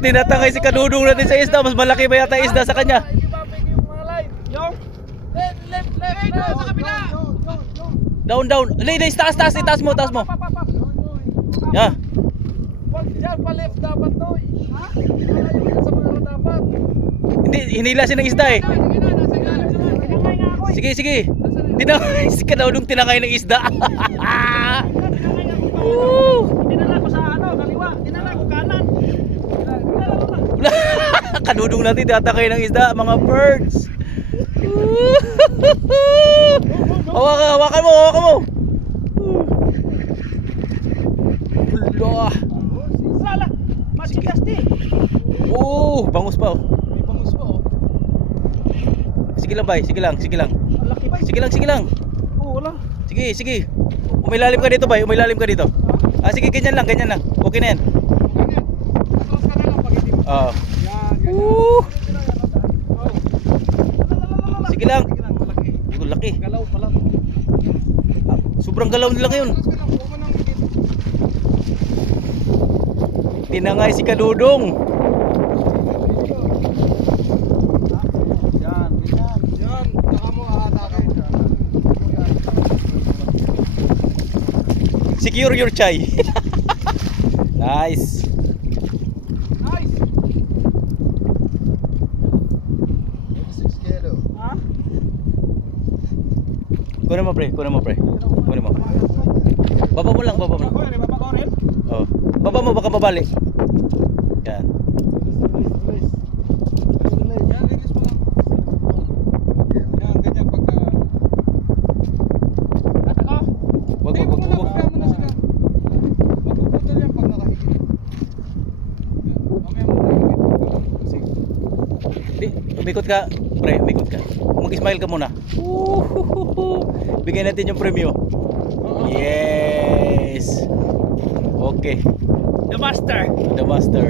Tinatangay si Kadudong natin sa isda. Mas malaki ba yata isda sa kanya? Yung left sa kabila. Down. Ladies, taas mo. Yeah. Wag diyan pa left dapat to. Ha? Sa mga dapat. Hindi, hinila siya ng isda eh. Sige. Tinangay si Kadudong tinangay ng isda. Dinala ko sa kaliwa. Dinala ko kanan. Kadudong natin tinatangay ng isda, mga birds. Hawakan mo. Wala. Sala. Machikasti. Bangus pa. May bangus pa oh. Sige lang, bay. Sige lang. Laki ba? Sige lang. Wala. Sige. Umilalim ka dito, bay. Sige, ganyan lang. Okay na yan. Atras ka na lang pag hindi. Oo. Yan. Sige lang. Laki. Laki. Galaw pala. Sobrang galaw nila ngayon. Tinangay si Kadudong. Yan. Saka mo aatake. Secure your chai. Nice. Nice. 6 kilo. Ha? Kunin mo, pre. Baba mo lang. Ako yan, baba ko rin. Oh. Baba mo, baka mabali. Yan. Yan, release mo lang. Yan, ganyan pagka... Kata ko? Wag. Kaya mo na sila. Magpuputol yan pag nakahigit. Yan, mamaya mo nakahigit. Sige. Di, umikot ka. Pre, umikot ka. Mag-smile ka muna. Bigyan natin yung premyo. Yes. Okay. The master. The master.